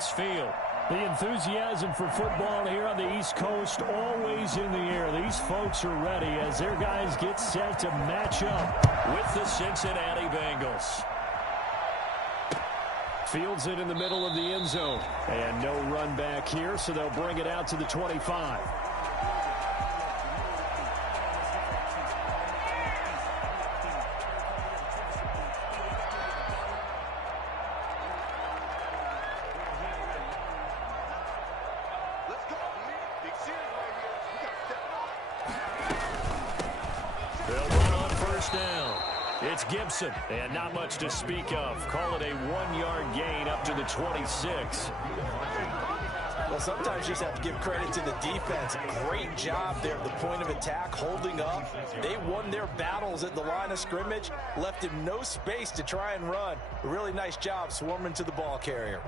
Hicks Field. The enthusiasm for football here on the East Coast always in the air. These folks are ready as their guys get set to match up with the Cincinnati Bengals. Fields it in the middle of the end zone. And no run back here, so they'll bring it out to the 25. It's Gibson, and not much to speak of. Call it a 1-yard gain up to the 26. Well, sometimes you just have to give credit to the defense. Great job there at the point of attack, holding up. They won their battles at the line of scrimmage, left him no space to try and run. A really nice job swarming to the ball carrier.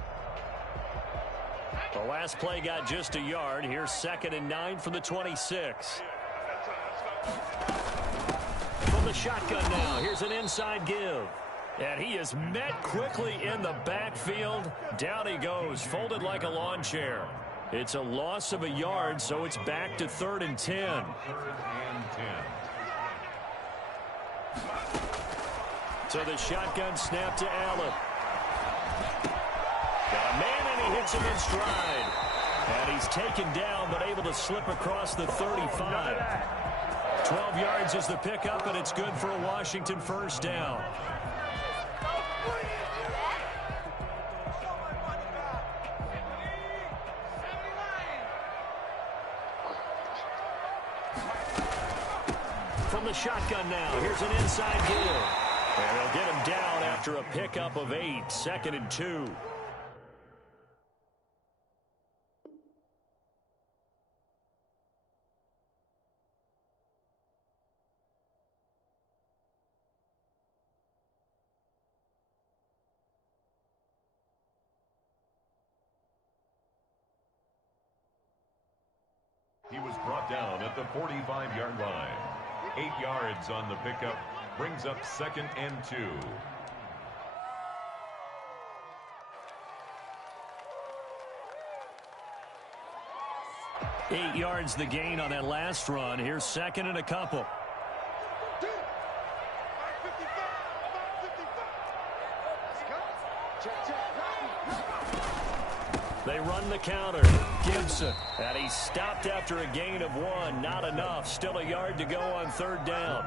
The last play got just a yard. Here's 2nd and 9 from the 26. Shotgun now. Here's an inside give. And he is met quickly in the backfield. Down he goes, folded like a lawn chair. It's a loss of a yard, so it's back to 3rd and 10. So the shotgun snap to Allen. Got a man, and he hits him in stride. And he's taken down, but able to slip across the 35. 12 yards is the pickup, and it's good for a Washington first down. From the shotgun now, here's an inside give. And they'll get him down after a pickup of 8, 2nd and 2. He was brought down at the 45-yard line. 8 yards on the pickup, brings up 2nd and 2. 8 yards the gain on that last run. Here's 2nd and a couple. They run the counter. Gibson. And he stopped after a gain of 1. Not enough. Still a yard to go on 3rd down.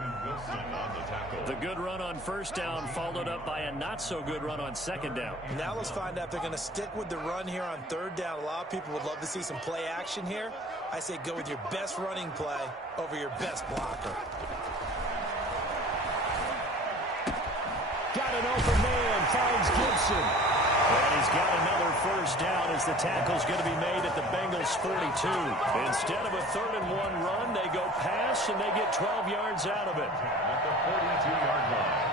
The good run on 1st down followed up by a not-so-good run on 2nd down. Now let's find out if they're going to stick with the run here on 3rd down. A lot of people would love to see some play action here. I say go with your best running play over your best blocker. Got an open man. Finds Gibson. And he's got another first down as the tackle's going to be made at the Bengals 42. Instead of a 3rd and 1 run, they go pass, and they get 12 yards out of it. At the 42-yard line.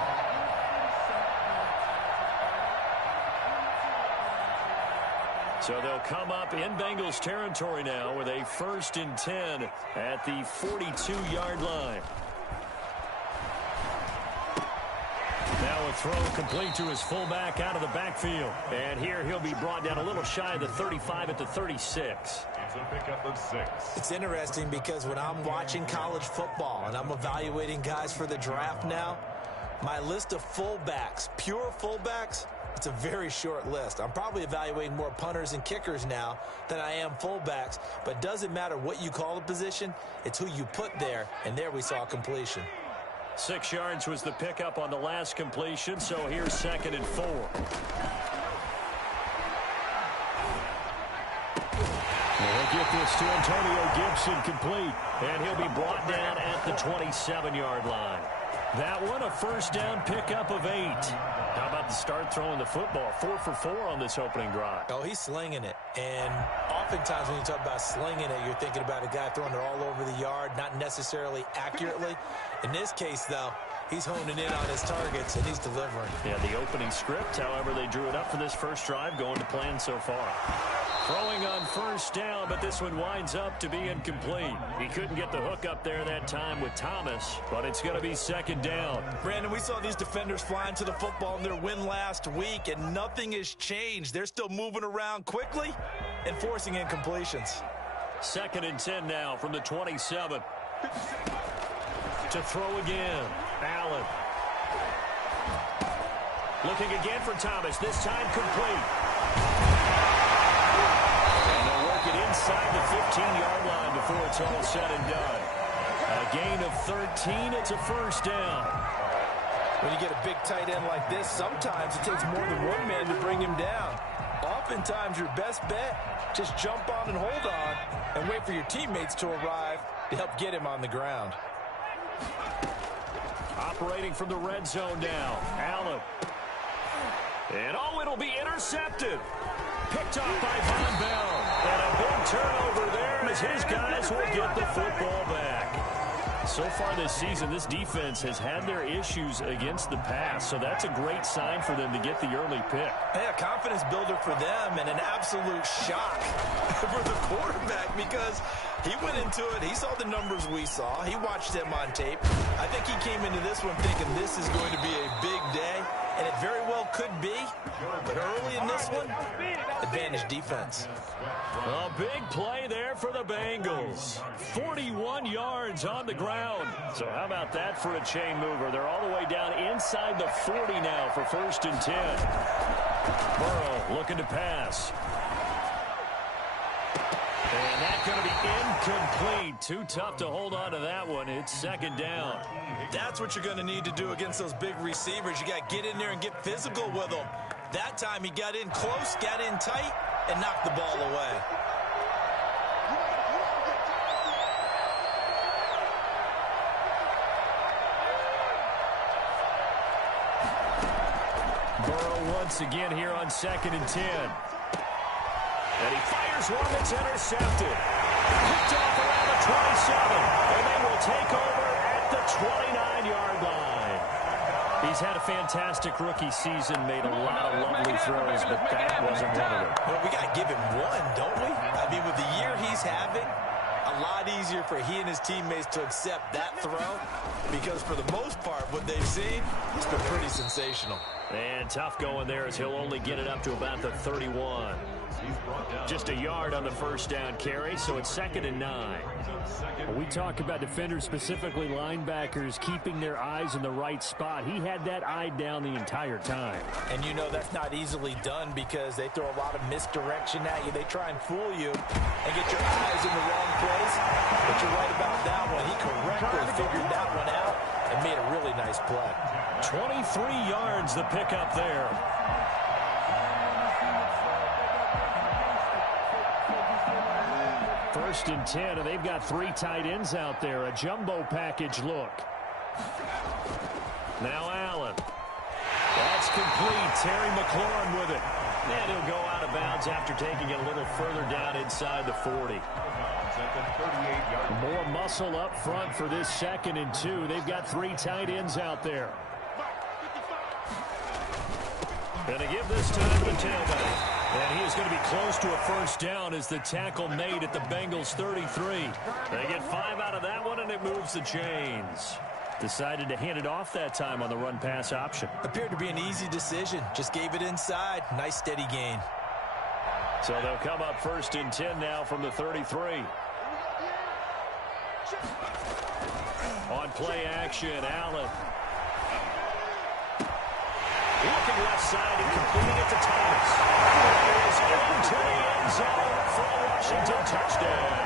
So they'll come up in Bengals territory now with a 1st and 10 at the 42-yard line. Now a throw complete to his fullback out of the backfield. And here he'll be brought down a little shy of the 35 at the 36. It's a pickup of 6. It's interesting because when I'm watching college football and I'm evaluating guys for the draft now, my list of fullbacks, pure fullbacks, it's a very short list. I'm probably evaluating more punters and kickers now than I am fullbacks. But it doesn't matter what you call the position, it's who you put there. And there we saw completion. 6 yards was the pickup on the last completion, so here's 2nd and 4. They'll get this to Antonio Gibson complete, and he'll be brought down at the 27-yard line. That one, a first down pickup of 8. How about the start throwing the football? 4 for 4 on this opening drive. Oh, he's slinging it. And oftentimes when you talk about slinging it, you're thinking about a guy throwing it all over the yard, not necessarily accurately. In this case, though, he's honing in on his targets, and he's delivering. Yeah, the opening script, however, they drew it up for this first drive, going to plan so far. Throwing on first down, but this one winds up to be incomplete. He couldn't get the hook up there that time with Thomas, but it's going to be second down. Brandon, we saw these defenders flying to the football in their win last week, and nothing has changed. They're still moving around quickly and forcing incompletions. Second and 10 now from the 27. To throw again, Allen. Looking again for Thomas, this time complete. And they'll work it inside the 15-yard line before it's all said and done. A gain of 13, it's a first down. When you get a big tight end like this, sometimes it takes more than one man to bring him down. Oftentimes, your best bet, just jump on and hold on and wait for your teammates to arrive to help get him on the ground. Operating from the red zone now, Allen. And it'll be intercepted. Picked off by Von Bell. And a big turnover there as his guys will get the football back. So far this season, this defense has had their issues against the pass, so that's a great sign for them to get the early pick. Yeah, confidence builder for them and an absolute shock for the quarterback because he went into it. He saw the numbers we saw. He watched them on tape. I think he came into this one thinking this is going to be a big day, and it very well could be. But early in this one, advantage defense. A big play there for the Bengals. 41 yards on the ground. So how about that for a chain mover? They're all the way down inside the 40 now for first and 10. Burrow looking to pass. And that's going to be incomplete. Too tough to hold on to that one. It's second down. That's what you're going to need to do against those big receivers. You got to get in there and get physical with them. That time he got in close, got in tight, and knocked the ball away. Burrow once again here on second and 10. And he fires one that's intercepted. Picked off around the 27. And they will take over at the 29-yard line. He's had a fantastic rookie season, made a lot of lovely throws, but that wasn't one of them. Well, we got to give him one, don't we? I mean, with the year he's having, a lot easier for he and his teammates to accept that throw because for the most part, what they've seen, it's been pretty sensational. And tough going there as he'll only get it up to about the 31. Just a yard on the first down carry, so it's second and 9. We talk about defenders, specifically linebackers, keeping their eyes in the right spot. He had that eye down the entire time. And you know that's not easily done because they throw a lot of misdirection at you. They try and fool you and get your eyes in the wrong place. But you're right about that one. He correctly figured that one out and made a really nice play. 23 yards the pickup there. First and 10, and they've got 3 tight ends out there. A jumbo package look. Now Allen. That's complete. Terry McLaurin with it. And he'll go out of bounds after taking it a little further down inside the 40. More muscle up front for this second and 2. They've got 3 tight ends out there. Going to give this time to the tailback. And he is going to be close to a first down as the tackle made at the Bengals 33. They get 5 out of that one, and it moves the chains. Decided to hand it off that time on the run-pass option. Appeared to be an easy decision. Just gave it inside. Nice steady gain. So they'll come up first and 10 now from the 33. On play action, Allen. Looking left side and completing it to Thomas. It is into the end zone for a Washington touchdown.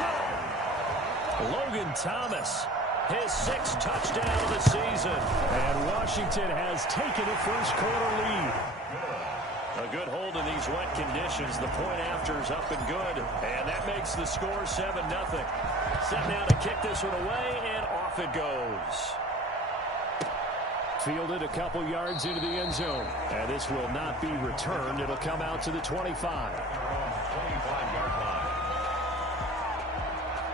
Logan Thomas, his 6th touchdown of the season. And Washington has taken a first-quarter lead. A good hold in these wet conditions. The point after is up and good. And that makes the score 7-0. Set now to kick this one away, and off it goes. Fielded a couple yards into the end zone. And this will not be returned. It'll come out to the 25.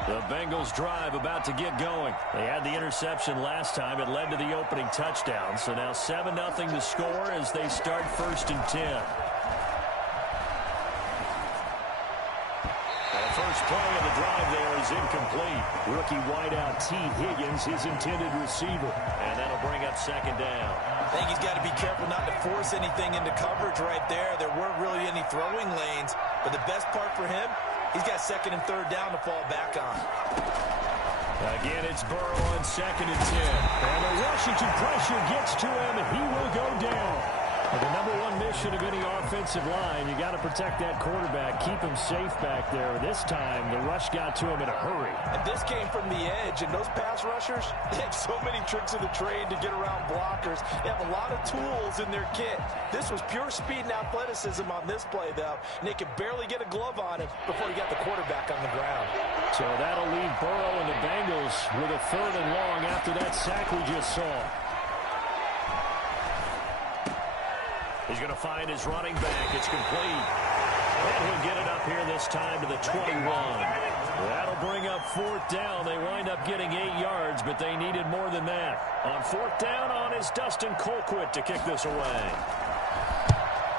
The Bengals drive about to get going. They had the interception last time. It led to the opening touchdown. So now 7-0 the score as they start first and 10. First play of the drive there is incomplete. Rookie wideout T. Higgins, his intended receiver. And that'll bring up second down. I think he's got to be careful not to force anything into coverage right there. There weren't really any throwing lanes, but the best part for him, he's got second and third down to fall back on. Again, it's Burrow on 2nd and 10. And the Washington pressure gets to him, and he will go down. The number one mission of any offensive line, you got to protect that quarterback, keep him safe back there. This time, the rush got to him in a hurry. And this came from the edge, and those pass rushers, they have so many tricks of the trade to get around blockers. They have a lot of tools in their kit. This was pure speed and athleticism on this play, though, and they could barely get a glove on him before he got the quarterback on the ground. So that'll leave Burrow and the Bengals with a 3rd and long after that sack we just saw. He's going to find his running back. It's complete. And he'll get it up here this time to the 21. That'll bring up 4th down. They wind up getting 8 yards, but they needed more than that. On 4th down on is Dustin Colquitt to kick this away.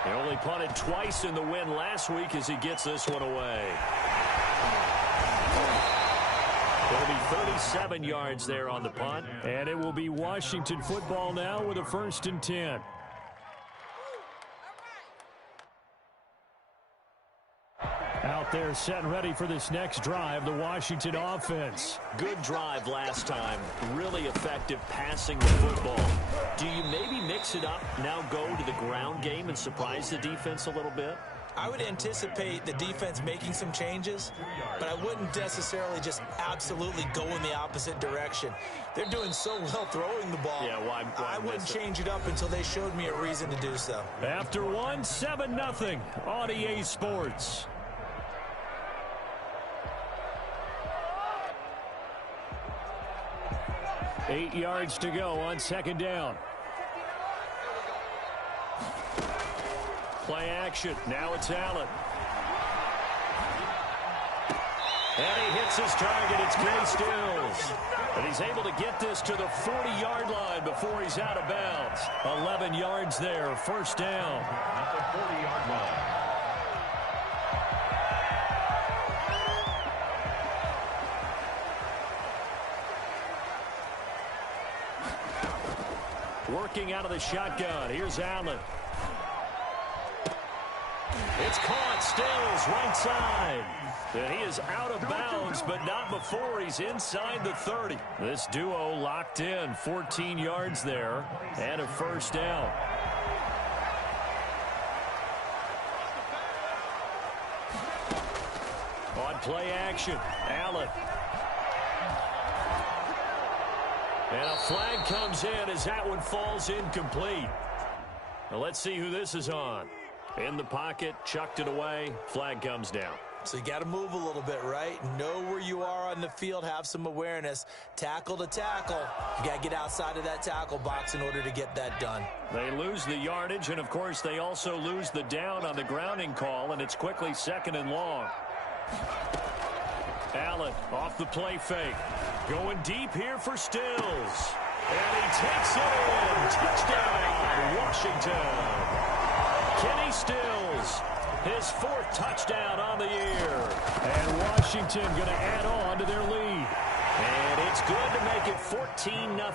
He only punted twice in the win last week as he gets this one away. It'll be 37 yards there on the punt. And it will be Washington football now with a 1st and 10. Out there set and ready for this next drive, the Washington offense. Good drive last time. Really effective passing the football. Do you maybe mix it up, now go to the ground game and surprise the defense a little bit? I would anticipate the defense making some changes, but I wouldn't necessarily just absolutely go in the opposite direction. They're doing so well throwing the ball. Yeah, why I wouldn't change it up until they showed me a reason to do so. After one, 7-0 on EA Sports. Eight yards to go on 2nd down. Play action. Now it's Allen. And he hits his target. It's Kenny Stills. And he's able to get this to the 40-yard line before he's out of bounds. 11 yards there. 1st down. At the 40-yard line. Working out of the shotgun. Here's Allen. It's caught. Stills right side. And he is out of bounds, but not before he's inside the 30. This duo locked in. 14 yards there and a 1st down. On play action, Allen. And a flag comes in as that one falls incomplete. Now let's see who this is on. In the pocket, chucked it away, flag comes down. So you got to move a little bit, right? Know where you are on the field, have some awareness. Tackle to tackle. You got to get outside of that tackle box in order to get that done. They lose the yardage, and of course they also lose the down on the grounding call, and it's quickly 2nd and long. Allen off the play fake. Going deep here for Stills. And he takes it in. Touchdown, Washington. Kenny Stills, his 4th touchdown on the year. And Washington going to add on to their lead. And it's good to make it 14-0. Makes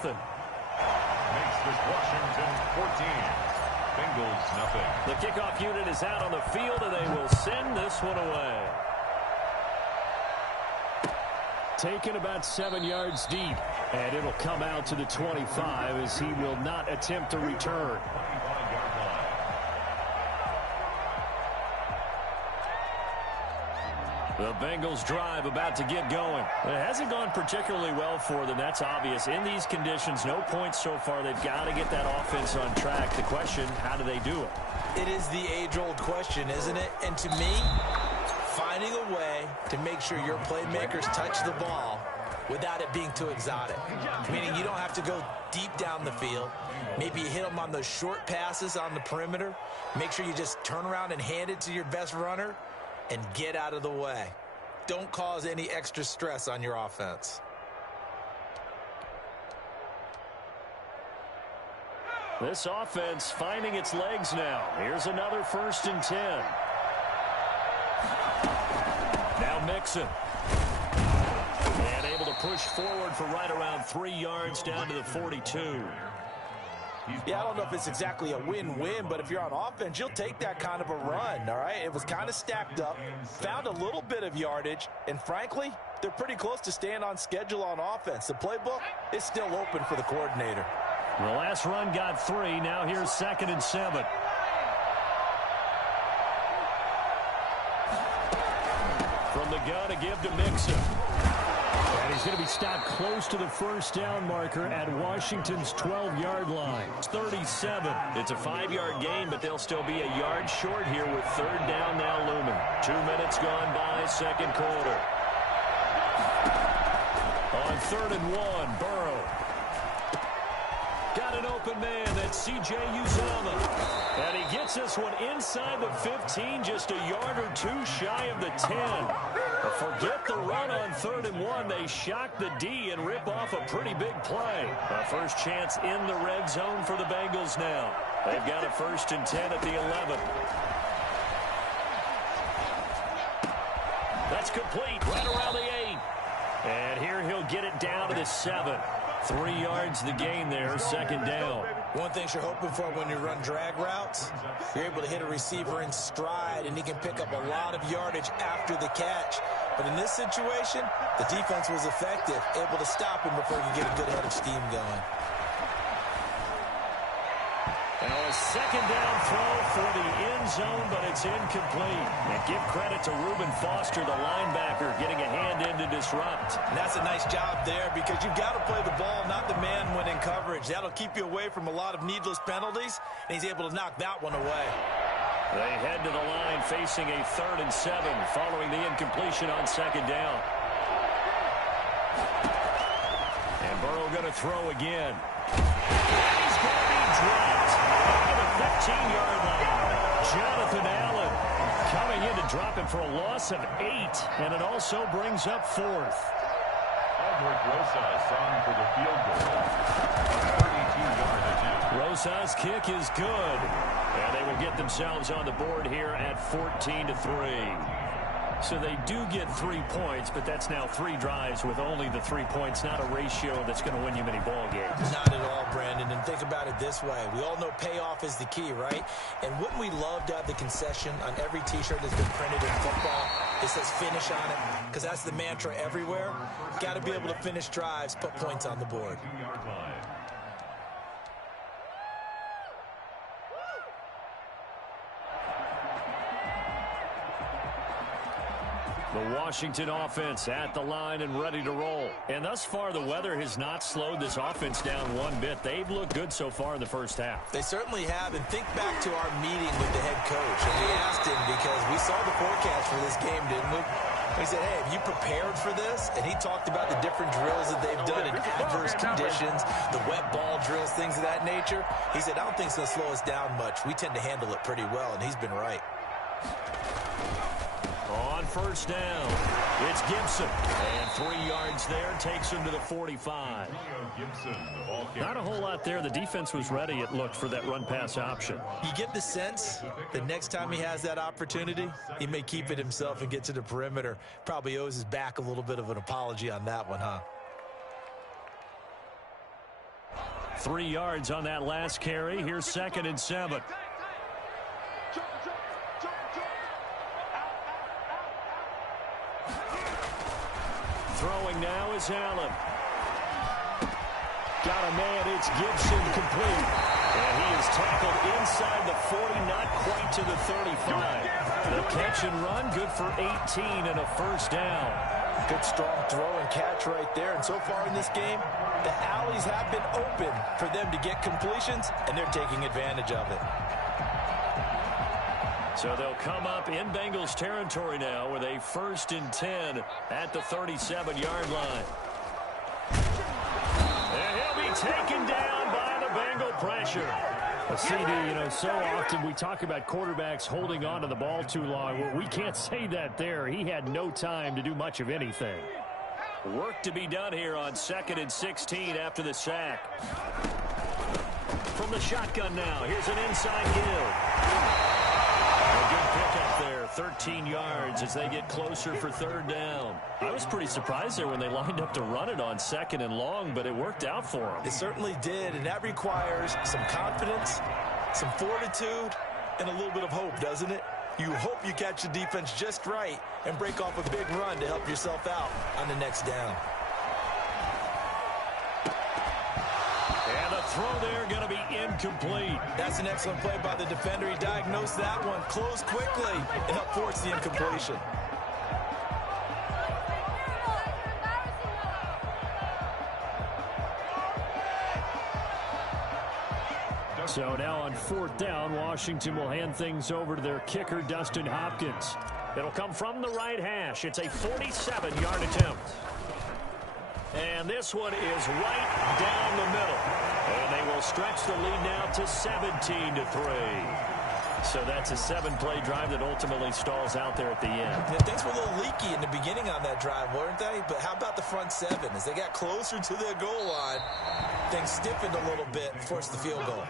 this Washington 14. Bengals nothing. The kickoff unit is out on the field, and they will send this one away. Taken about 7 yards deep, and it'll come out to the 25 as he will not attempt to return. The Bengals drive about to get going. It hasn't gone particularly well for them. That's obvious. In these conditions, no points so far. They've got to get that offense on track. The question, how do they do it? It is the age-old question, isn't it? And to me, finding a way to make sure your playmakers touch the ball without it being too exotic. Meaning you don't have to go deep down the field. Maybe you hit them on those short passes on the perimeter. Make sure you just turn around and hand it to your best runner and get out of the way. Don't cause any extra stress on your offense. This offense finding its legs now. Here's another 1st and 10. Now mix Mixon. And able to push forward for right around 3 yards down to the 42. Yeah, I don't know if it's exactly a win-win, but if you're on offense, you'll take that kind of a run, all right? It was kind of stacked up, found a little bit of yardage, and frankly, they're pretty close to staying on schedule on offense. The playbook is still open for the coordinator. The last run got 3. Now here's 2nd and 7. From the gun, a give to Mixon. And he's going to be stopped close to the first down marker at Washington's 12-yard line. It's 37. It's a 5-yard gain, but they'll still be a yard short here with 3rd down now looming. 2 minutes gone by, 2nd quarter. On 3rd and 1, Burrow. Got an open man. That's C.J. Uzomah. And he gets this one inside the 15, just a yard or 2 shy of the 10. But forget the run on 3rd and 1. They shock the D and rip off a pretty big play. A first chance in the red zone for the Bengals now. They've got a 1st and 10 at the 11. That's complete right around the 8. And here he'll get it down to the 7. 3 yards the gain there, 2nd down. One thing you're hoping for when you run drag routes, you're able to hit a receiver in stride, and he can pick up a lot of yardage after the catch. But in this situation, the defense was effective, able to stop him before he could get a good head of steam going. And a 2nd down throw for the end zone, but it's incomplete. And give credit to Reuben Foster, the linebacker, getting a hand in to disrupt. And that's a nice job there because you've got to play the ball, not the man when in coverage. That'll keep you away from a lot of needless penalties, and he's able to knock that one away. They head to the line facing a 3rd and 7 following the incompletion on 2nd down. And Burrow going to throw again. And he's going to be dropped. 15-yard line. Jonathan Allen coming in to drop it for a loss of 8, and it also brings up 4th. Albert Rosas on for the field goal. 32-yard attempt. Rosas' kick is good, and they will get themselves on the board here at 14-3. So they do get 3 points, but that's now 3 drives with only the 3 points, not a ratio that's going to win you many ball games. Not at all, Brandon. And think about it this way. We all know payoff is the key, right? And wouldn't we love to have the concession on every T-shirt that's been printed in football? It says finish on it, because that's the mantra everywhere. Got to be able to finish drives, put points on the board. The Washington offense at the line and ready to roll. And thus far, the weather has not slowed this offense down one bit. They've looked good so far in the first half. They certainly have. And think back to our meeting with the head coach. And we asked him because we saw the forecast for this game, didn't we? We said, hey, have you prepared for this? And he talked about the different drills that they've done in adverse conditions, the wet ball drills, things of that nature. He said, I don't think it's going to slow us down much. We tend to handle it pretty well, and he's been right. On 1st down, it's Gibson. And 3 yards there takes him to the 45. Not a whole lot there. The defense was ready, it looked, for that run-pass option. You get the sense that next time he has that opportunity, he may keep it himself and get to the perimeter. Probably owes his back a little bit of an apology on that one, huh? 3 yards on that last carry. Here's 2nd and 7. Throwing now is Allen. Got a man, it's Gibson, complete. And he is tackled inside the 40, not quite to the 35. The catch and run, good for 18 and a 1st down. Good strong throw and catch right there. And so far in this game, the alleys have been open for them to get completions, and they're taking advantage of it. So they'll come up in Bengals territory now with a 1st and 10 at the 37-yard line. And he'll be taken down by the Bengal pressure. CD, you know, so often we talk about quarterbacks holding on to the ball too long. Well, we can't say that there. He had no time to do much of anything. Work to be done here on 2nd and 16 after the sack. From the shotgun now, here's an inside give. A good pickup there, 13 yards as they get closer for third down. I was pretty surprised there when they lined up to run it on second and long, but it worked out for them. It certainly did, and that requires some confidence, some fortitude, and a little bit of hope, doesn't it? You hope you catch the defense just right and break off a big run to help yourself out on the next down. And the throw there going to be incomplete. That's an excellent play by the defender. He diagnosed that one, closed quickly, and helped force the incompletion. So now on fourth down, Washington will hand things over to their kicker, Dustin Hopkins. It'll come from the right hash. It's a 47-yard attempt. And this one is right down the middle. And they will stretch the lead now to 17-3. So that's a 7-play drive that ultimately stalls out there at the end. Yeah, things were a little leaky in the beginning on that drive, weren't they? But how about the front seven? As they got closer to their goal line, things stiffened a little bit, forced the field goal.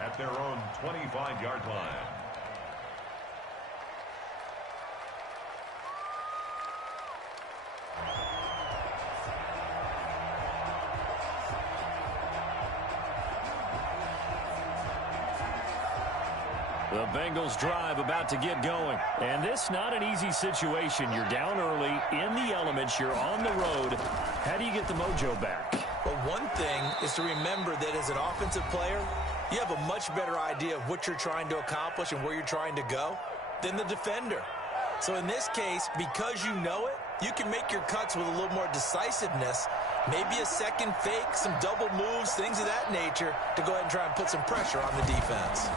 At their own 25-yard line. The Bengals drive about to get going. And this not an easy situation. You're down early, in the elements, you're on the road. How do you get the mojo back? Well, one thing is to remember that as an offensive player, you have a much better idea of what you're trying to accomplish and where you're trying to go than the defender. So in this case, because you know it, you can make your cuts with a little more decisiveness, maybe a second fake, some double moves, things of that nature, to go ahead and try and put some pressure on the defense.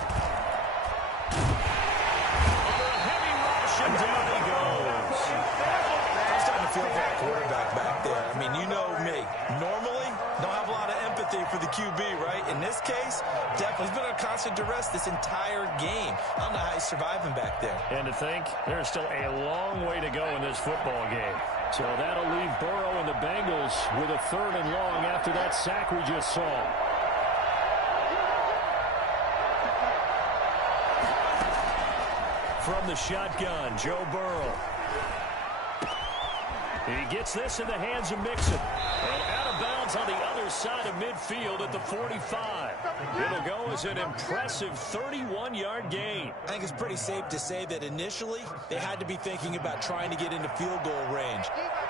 And down he goes. I'm starting to feel for that quarterback back there. I mean, you know me. Normally, don't have a lot of empathy for the QB, right? In this case, definitely he's been under constant duress this entire game. I don't know how he's surviving back there. And to think, there's still a long way to go in this football game. So that'll leave Burrow and the Bengals with a third and long after that sack we just saw. From the shotgun, Joe Burrow. He gets this in the hands of Mixon. And out of bounds on the other side of midfield at the 45. It'll go as an impressive 31-yard gain. I think it's pretty safe to say that initially they had to be thinking about trying to get into field goal range.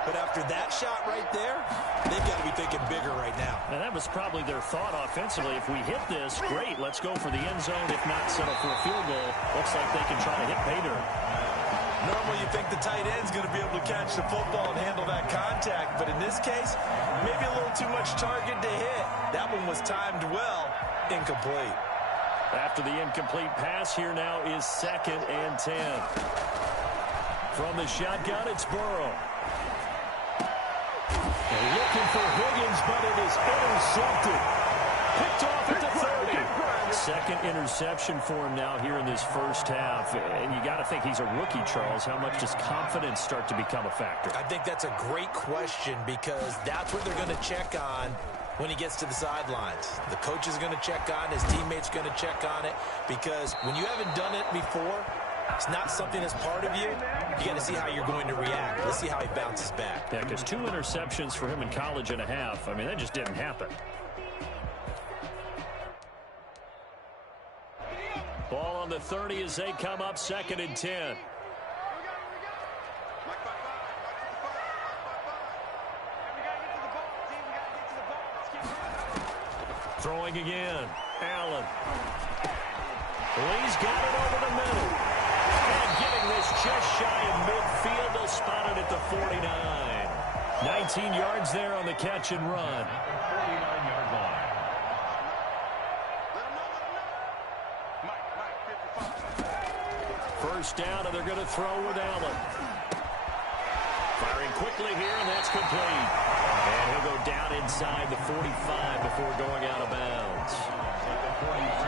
But after that shot right there, they've got to be thinking bigger right now. And that was probably their thought offensively. If we hit this, great, let's go for the end zone. If not, settle for a field goal. Looks like they can try to hit pay dirt. Normally you think the tight end's going to be able to catch the football and handle that contact. But in this case, maybe a little too much target to hit. That one was timed well. Incomplete. After the incomplete pass, here now is 2nd and 10. From the shotgun, it's Burrow. And looking for Higgins, but it is intercepted. Picked off at the 30. Second interception for him now here in this first half. And you got to think he's a rookie, Charles. How much does confidence start to become a factor? I think that's a great question because that's what they're going to check on when he gets to the sidelines. The coach is going to check on, his teammates going to check on it, because when you haven't done it before, it's not something that's part of you. You got to see how you're going to react. Let's see how he bounces back. Yeah, because 2 interceptions for him in college and a half. I mean, that just didn't happen. Ball on the 30 as they come up 2nd and 10. Throwing again. Allen. Lee's got it over the middle. And getting this just shy of midfield. They'll spot it at the 49. 19 yards there on the catch and run. 49-yard line. First down, and they're going to throw with Allen. Firing quickly here, and that's complete. And he'll go down inside the 45 before going out of bounds.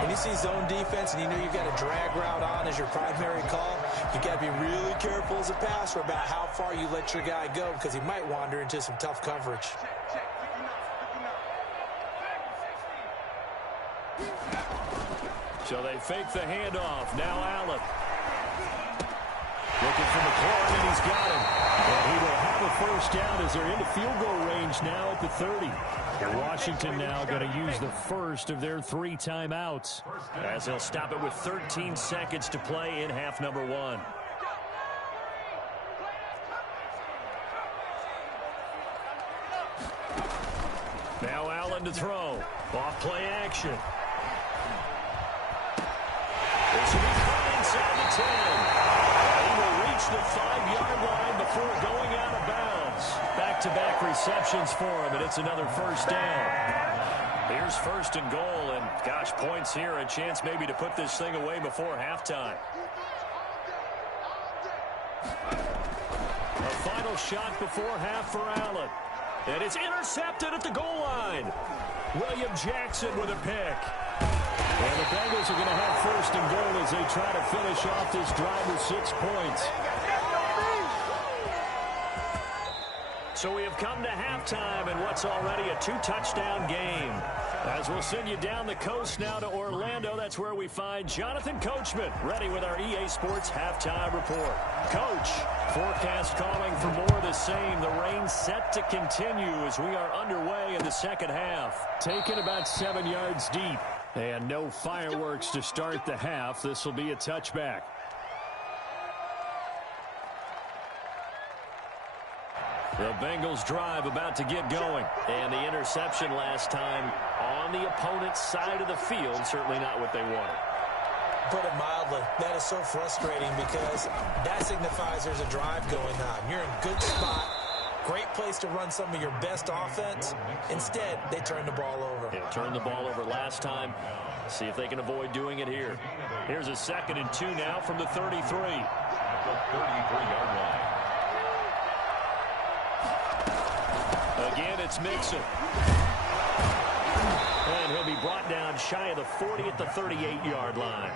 When you see zone defense and you know you've got a drag route on as your primary call, you got to be really careful as a passer about how far you let your guy go because he might wander into some tough coverage. So they fake the handoff. Now Allen. Looking for McLaurin, and he's got him. And he will have a first down as they're into field goal range now at the 30. Washington now going to use the first of their 3 timeouts as they'll stop it with 13 seconds to play in half number 1. Now Allen to throw. Off play action. This will be caught inside the 10. He will reach the 5-yard line before going out of bounds. Back-to-back receptions for him, and it's another first down. Here's first and goal, and gosh, points here, a chance maybe to put this thing away before halftime. A final shot before half for Allen. And it's intercepted at the goal line. William Jackson with a pick. And the Bengals are going to have first and goal as they try to finish off this drive with 6 points. So we have come to halftime in what's already a 2-touchdown game. As we'll send you down the coast now to Orlando, that's where we find Jonathan Coachman ready with our EA Sports Halftime Report. Coach, forecast calling for more of the same. The rain set to continue as we are underway in the second half. Taken about 7 yards deep. And no fireworks to start the half. This will be a touchback. The Bengals drive about to get going. And the interception last time on the opponent's side of the field. Certainly not what they wanted. Put it mildly, that is so frustrating because that signifies there's a drive going on. You're in a good spot. Great place to run some of your best offense. Instead, they turn the ball over. They turned the ball over last time. See if they can avoid doing it here. Here's a 2nd and 2 now from the 33. The 33-yard line. Again, it's Mixon. And he'll be brought down shy of the 40 at the 38-yard line.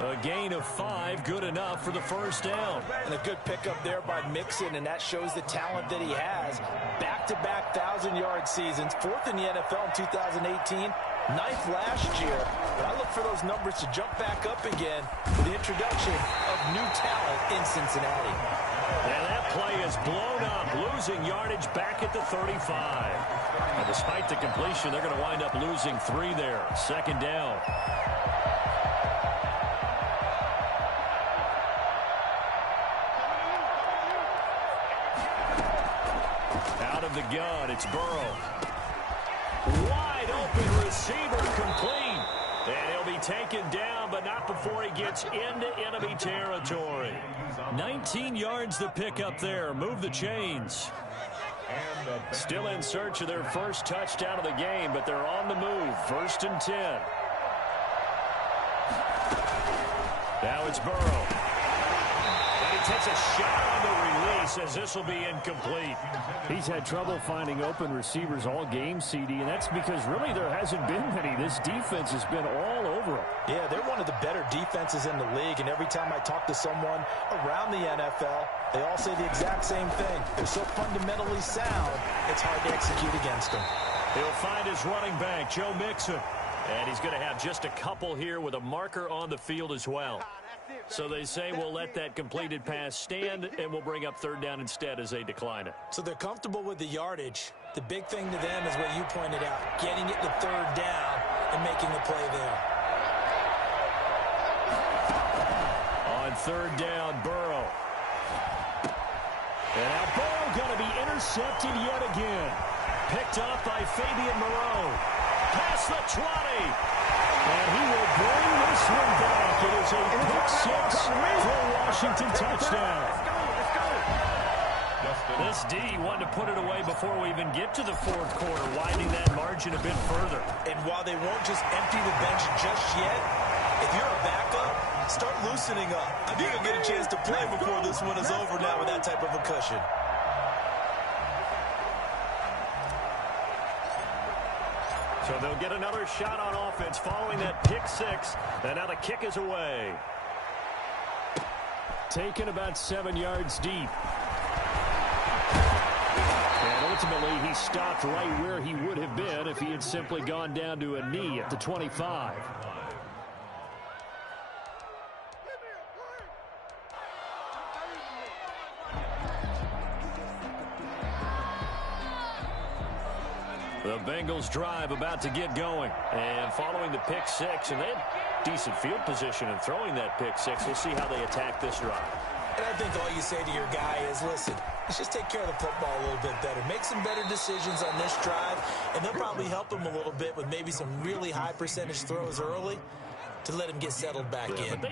A gain of 5, good enough for the first down. And a good pickup there by Mixon, and that shows the talent that he has. Back-to-back 1,000-yard seasons, 4th in the NFL in 2018, 9th last year. But I look for those numbers to jump back up again with the introduction of new talent in Cincinnati. And that play is blown up, losing yardage back at the 35. And despite the completion, they're going to wind up losing 3 there. 2nd down. Out of the gun, it's Burrow. Wide open receiver, complete. And he'll be taken down, but not before he gets into enemy territory. 19 yards to pick up there. Move the chains. Still in search of their first touchdown of the game, but they're on the move. 1st and 10. Now it's Burrow. And he takes a shot on the release as this will be incomplete. He's had trouble finding open receivers all game, CD, and that's because really there hasn't been many. This defense has been all over them. Yeah, they're one of the better defenses in the league, and every time I talk to someone around the NFL, they all say the exact same thing. They're so fundamentally sound, it's hard to execute against them. He'll find his running back, Joe Mixon. And he's going to have just a couple here with a marker on the field as well. So they say we'll let that completed pass stand, and we'll bring up 3rd down instead as they decline it. So they're comfortable with the yardage. The big thing to them is what you pointed out, getting it to 3rd down and making the play there. On 3rd down, Burrow. And now Burrow going to be intercepted yet again. Picked up by Fabian Moreau. Past the 20. And he will bring this one back. It is a pick 6 for a Washington touchdown. This D wanted to put it away before we even get to the 4th quarter, widening that margin a bit further. And while they won't just empty the bench just yet, if you're a backup, start loosening up. I think you'll get a chance to play before this one is over now with that type of a cushion. So they'll get another shot on offense following that pick 6. And now the kick is away. Taken about 7 yards deep. And ultimately, he stopped right where he would have been if he had simply gone down to a knee at the 25. The Bengals drive about to get going. And following the pick six, and they had decent field position in throwing that pick six. We'll see how they attack this drive. And I think all you say to your guy is, listen, let's just take care of the football a little bit better. Make some better decisions on this drive, and they'll probably help him a little bit with maybe some really high percentage throws early to let him get settled back in. But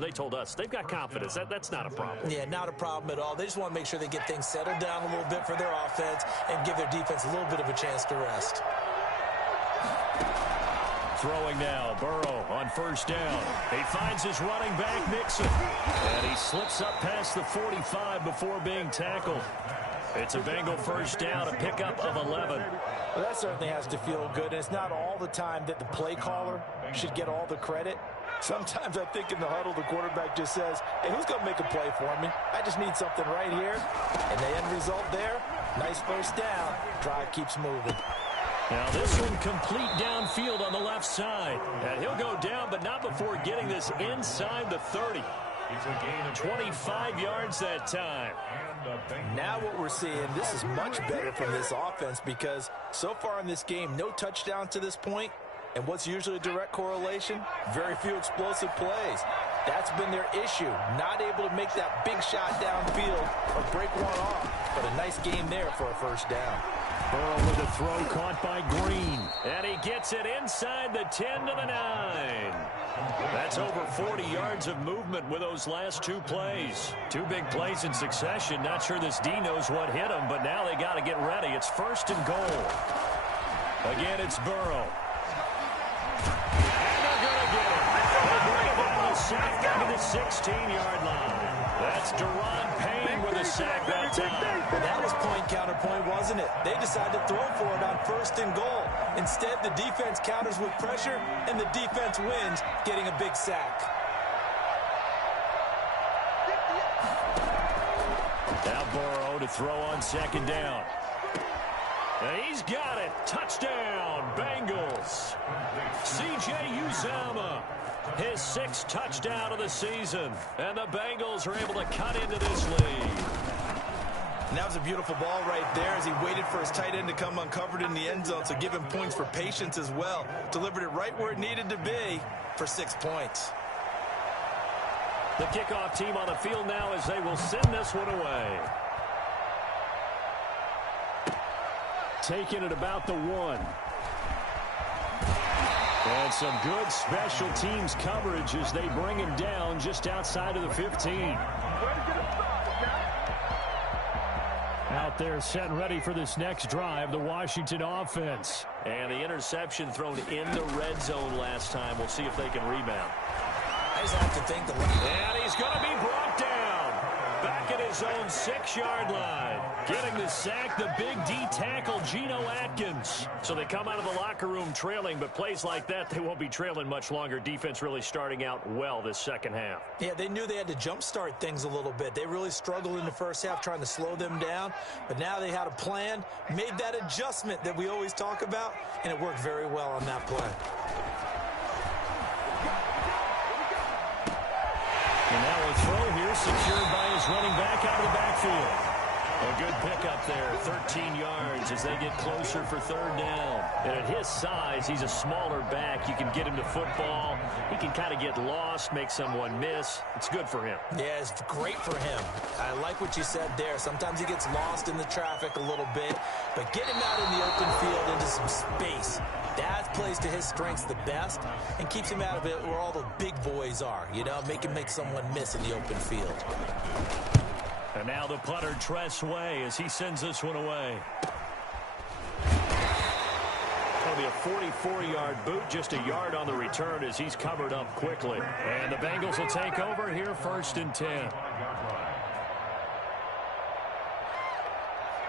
they told us they've got confidence. That's not a problem. Yeah, not a problem at all. They just want to make sure they get things settled down a little bit for their offense and give their defense a little bit of a chance to rest. Throwing now, Burrow on first down. He finds his running back, Mixon. And he slips up past the 45 before being tackled. It's a Bengal first down, a pickup of 11. Well, that certainly has to feel good, and it's not all the time that the play caller should get all the credit. Sometimes I think in the huddle, the quarterback just says, hey, who's going to make a play for me? I just need something right here. And the end result there, nice first down. Drive keeps moving. Now this one complete downfield on the left side. And he'll go down, but not before getting this inside the 30. 25 yards that time. Now what we're seeing, this is much better from this offense because so far in this game, no touchdown to this point. And what's usually a direct correlation? Very few explosive plays. That's been their issue. Not able to make that big shot downfield or break one off. But a nice game there for a first down. Burrow with a throw caught by Green. And he gets it inside the 10 to the 9. That's over 40 yards of movement with those last two plays. Two big plays in succession. Not sure this D knows what hit him, but now they got to get ready. It's first and goal. Again, it's Burrow. And they're going to get it. They bring it down the sack down to the 16-yard line. That's Deron Payne with a sack that time. That was point counterpoint, wasn't it? They decided to throw for it on first and goal. Instead, the defense counters with pressure, and the defense wins, getting a big sack. Now Burrow to throw on second down. And he's got it. Touchdown, Bengals. C.J. Uzomah, his sixth touchdown of the season. And the Bengals are able to cut into this lead. And that was a beautiful ball right there as he waited for his tight end to come uncovered in the end zone, so give him points for patience as well. Delivered it right where it needed to be for 6 points. The kickoff team on the field now as they will send this one away. Taking it about the 1. And some good special teams coverage as they bring him down just outside of the 15. Out there set and ready for this next drive, the Washington offense. And the interception thrown in the red zone last time. We'll see if they can rebound. I just have to think and he's going to be brought down. Back at his own 6-yard line. Getting the sack, the big D tackle, Geno Atkins. So they come out of the locker room trailing, but plays like that, they won't be trailing much longer. Defense really starting out well this second half. Yeah, they knew they had to jumpstart things a little bit. They really struggled in the first half trying to slow them down, but now they had a plan, made that adjustment that we always talk about, and it worked very well on that play. And now a throw here secured by his running back out of the backfield. A good pickup there, 13 yards as they get closer for third down. And at his size, he's a smaller back. You can get him to football. He can kind of get lost, make someone miss. It's good for him. Yeah, it's great for him. I like what you said there. Sometimes he gets lost in the traffic a little bit, but get him out in the open field into some space. That plays to his strengths the best and keeps him out of it where all the big boys are, you know, make him make someone miss in the open field. And now the punter, Tress Way, as he sends this one away. It'll be a 44-yard boot, just a yard on the return as he's covered up quickly. And the Bengals will take over here, first and 10.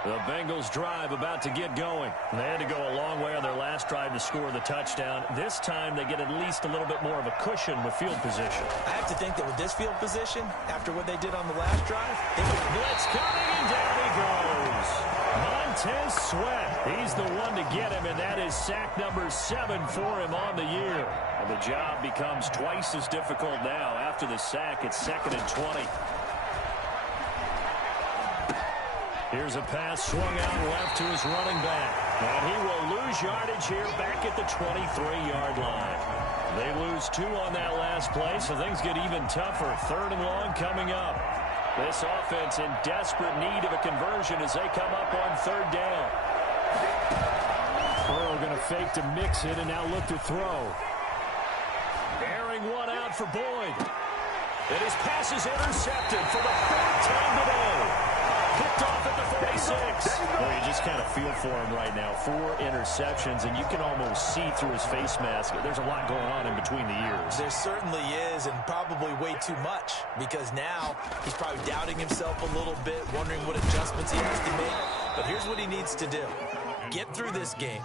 The Bengals drive about to get going. They had to go a long way on their last drive to score the touchdown. This time they get at least a little bit more of a cushion with field position. I have to think that with this field position, after what they did on the last drive, blitz coming, and down he goes. Montez Sweat, he's the one to get him, and that is sack number 7 for him on the year. And the job becomes twice as difficult now. After the sack, it's 2nd and 20. Here's a pass swung out left to his running back. And he will lose yardage here back at the 23-yard line. They lose 2 on that last play, so things get even tougher. 3rd and long coming up. This offense in desperate need of a conversion as they come up on 3rd down. Burrow going to fake to mix it and now look to throw. Airing one out for Boyd. And his pass is intercepted for the 4th time today. Picked off at the 46. Well, you just kind of feel for him right now. 4 interceptions, and you can almost see through his face mask. There's a lot going on in between the ears. There certainly is, and probably way too much, because now he's probably doubting himself a little bit, wondering what adjustments he has to make. But here's what he needs to do. Get through this game.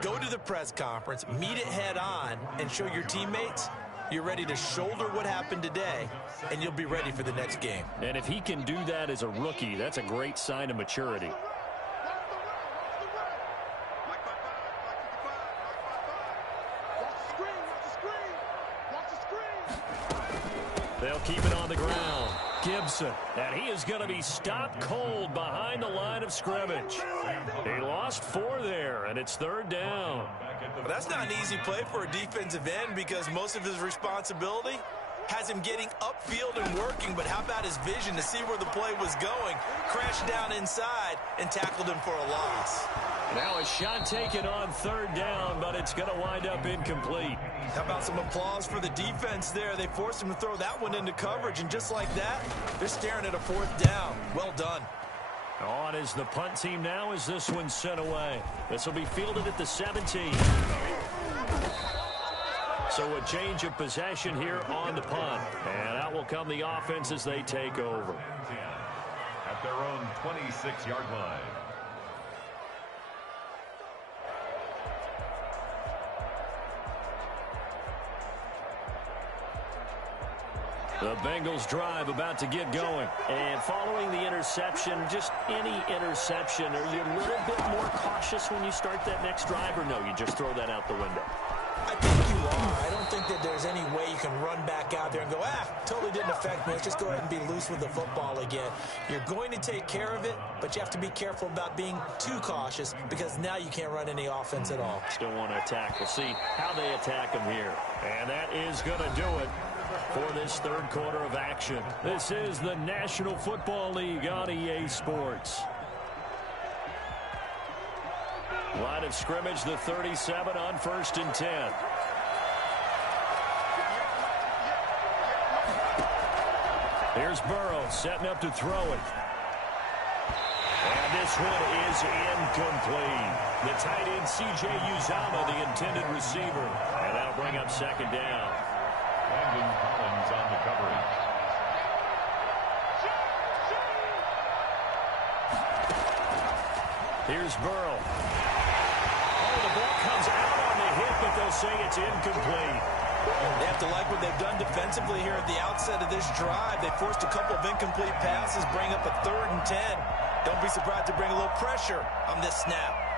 Go to the press conference, meet it head on, and show your teammates you're ready to shoulder what happened today, and you'll be ready for the next game. And if he can do that as a rookie, that's a great sign of maturity. They'll keep it on the ground. Gibson. And he is going to be stopped cold behind the line of scrimmage. He lost 4 there, and it's 3rd down. Well, that's not an easy play for a defensive end because most of his responsibility has him getting upfield and working, but how about his vision to see where the play was going, crashed down inside, and tackled him for a loss. Now a shot taken on 3rd down, but it's going to wind up incomplete. How about some applause for the defense there? They forced him to throw that one into coverage, and just like that, they're staring at a 4th down. Well done. On is the punt team now as this one's sent away. This will be fielded at the 17. So a change of possession here on the punt. And out will come the offense as they take over. At their own 26-yard line. The Bengals drive about to get going. And following the interception, just any interception, are you a little bit more cautious when you start that next drive, or no, you just throw that out the window? I think you are. I don't think that there's any way you can run back out there and go, totally didn't affect me. Let's just go ahead and be loose with the football again. You're going to take care of it, but you have to be careful about being too cautious because now you can't run any offense at all. Still want to attack. We'll see how they attack him here. And that is going to do it for this 3rd quarter of action. This is the National Football League on EA Sports. Line of scrimmage, the 37 on 1st and 10. Here's Burrow setting up to throw it. And this one is incomplete. The tight end C.J. Uzomah, the intended receiver. And that'll bring up 2nd down. Landon Collins on the coverage. Here's Burrow. Oh, the ball comes out on the hit, but they'll say it's incomplete. They have to like what they've done defensively here at the outset of this drive. They forced a couple of incomplete passes, bring up a 3rd and 10. Don't be surprised to bring a little pressure on this snap.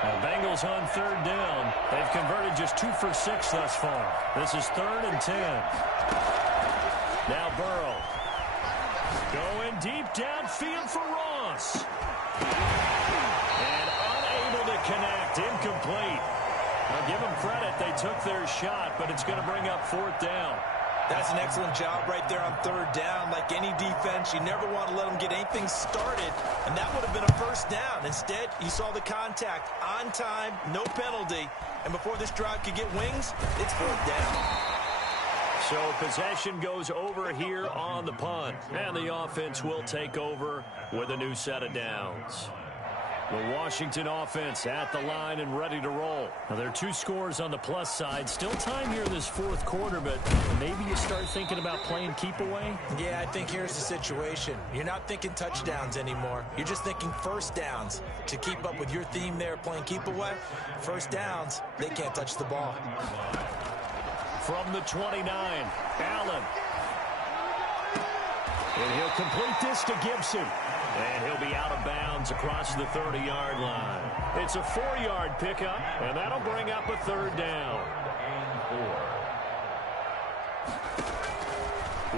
The Bengals on 3rd down. They've converted just 2 for 6 thus far. This is 3rd and 10. Now Burrow. Going deep downfield for Ross. And unable to connect. Incomplete. I'll give them credit. They took their shot, but it's going to bring up 4th down. That's an excellent job right there on 3rd down. Like any defense, you never want to let them get anything started, and that would have been a 1st down. Instead, you saw the contact on time, no penalty, and before this drive could get wings, it's 4th down. So possession goes over here on the punt, and the offense will take over with a new set of downs. The Washington offense at the line and ready to roll. Now, there are 2 scores on the plus side. Still time here in this 4th quarter, but maybe you start thinking about playing keep away? Yeah, I think here's the situation. You're not thinking touchdowns anymore. You're just thinking 1st downs. To keep up with your theme there, playing keep away, 1st downs, they can't touch the ball. From the 29, Allen. And he'll complete this to Gibson. And he'll be out of bounds across the 30-yard line. It's a 4-yard pickup, and that'll bring up a 3rd down.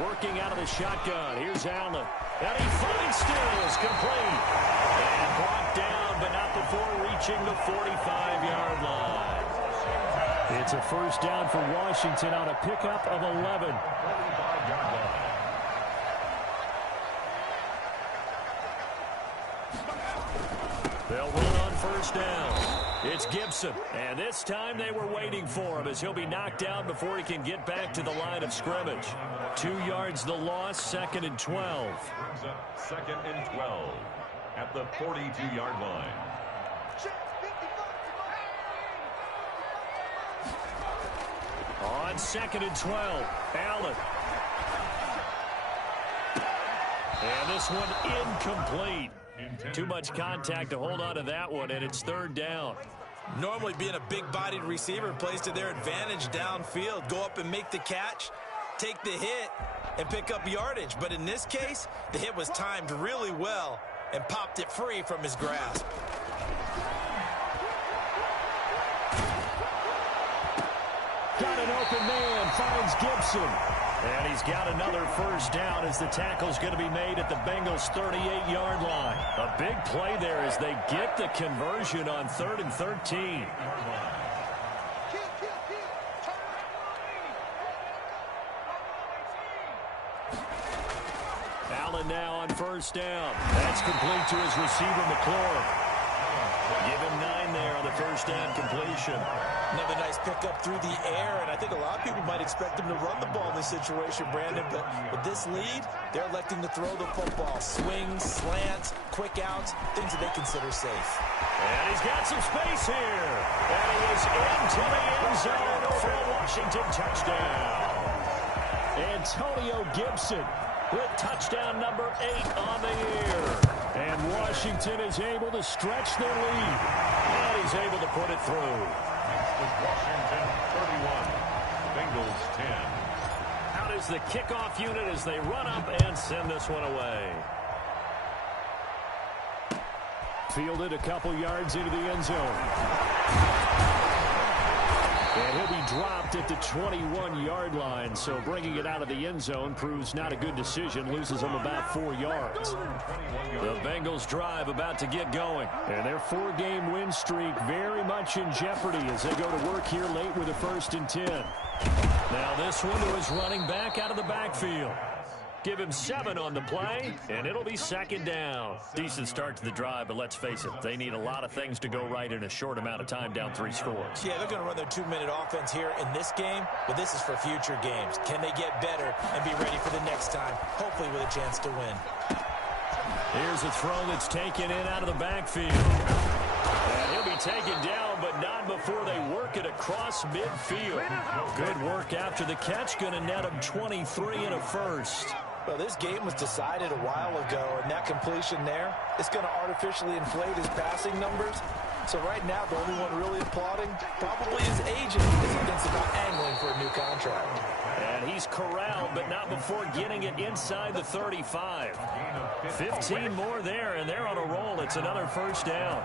Working out of the shotgun. Here's Allen. And he finds Stills complete. And brought down, but not before approaching the 45-yard line. It's a first down for Washington on a pickup of 11. 45-yard line. They'll run on first down. It's Gibson, and this time they were waiting for him as he'll be knocked down before he can get back to the line of scrimmage. 2 yards the loss, 2nd and 12. Brings up 2nd and 12 at the 42-yard line. On 2nd and 12, Allen. And this one incomplete. Too much contact to hold on to that one, and it's 3rd down. Normally being a big-bodied receiver plays to their advantage downfield. Go up and make the catch, take the hit, and pick up yardage. But in this case, the hit was timed really well and popped it free from his grasp. Got an open man, finds Gibson. And he's got another first down as the tackle's going to be made at the Bengals' 38-yard line. A big play there as they get the conversion on 3rd and 13. Allen now on first down. That's complete to his receiver, McLaurin. Give him 9 there on the first down completion. Another nice pickup through the air, and I think a lot of people might expect him to run the ball in this situation, Brandon, but with this lead, they're electing to throw the football. Swings, slants, quick outs, things that they consider safe. And he's got some space here. And he is into the end zone for a Washington touchdown. Antonio Gibson with touchdown number 8 on the year. And Washington is able to stretch their lead. And he's able to put it through. Washington 31, Bengals 10. Out is the kickoff unit as they run up and send this one away. Fielded a couple yards into the end zone. And he'll be dropped at the 21-yard line, so bringing it out of the end zone proves not a good decision. Loses him about 4 yards. The Bengals drive about to get going, and their 4-game win streak very much in jeopardy as they go to work here late with a 1st and 10. Now this one to his running back out of the backfield. Give him 7 on the play, and it'll be 2nd down. Decent start to the drive, but let's face it, they need a lot of things to go right in a short amount of time down 3 scores. Yeah, they're going to run their 2-minute offense here in this game, but this is for future games. Can they get better and be ready for the next time, hopefully with a chance to win? Here's a throw that's taken in out of the backfield. And he'll be taken down, but not before they work it across midfield. Good work after the catch, going to net him 23 and a first. Well, this game was decided a while ago, and that completion there is going to artificially inflate his passing numbers. So right now, the only one really applauding probably his agent as he thinks about angling for a new contract. And he's corralled, but not before getting it inside the 35. 15 more there, and they're on a roll. It's another first down.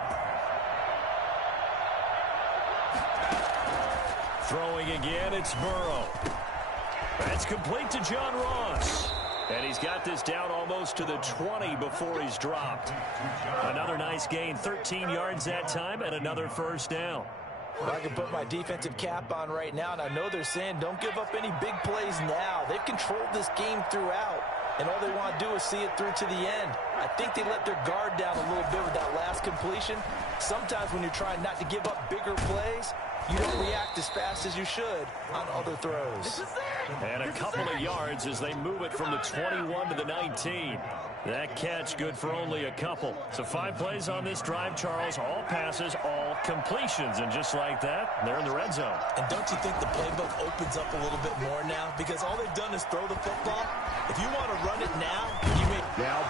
Throwing again, it's Burrow. That's complete to John Ross. And he's got this down almost to the 20 before he's dropped. Another nice gain, 13 yards that time, and another first down. Well, I can put my defensive cap on right now, and I know they're saying don't give up any big plays now. They've controlled this game throughout, and all they want to do is see it through to the end. I think they let their guard down a little bit with that last completion. Sometimes when you're trying not to give up bigger plays, you don't react as fast as you should on other throws. And a couple of yards as they move it from the 21 to the 19. That catch good for only a couple. So 5 plays on this drive, Charles. All passes, all completions. And just like that, they're in the red zone. And don't you think the playbook opens up a little bit more now? Because all they've done is throw the football. If you want to run it now, you may... Now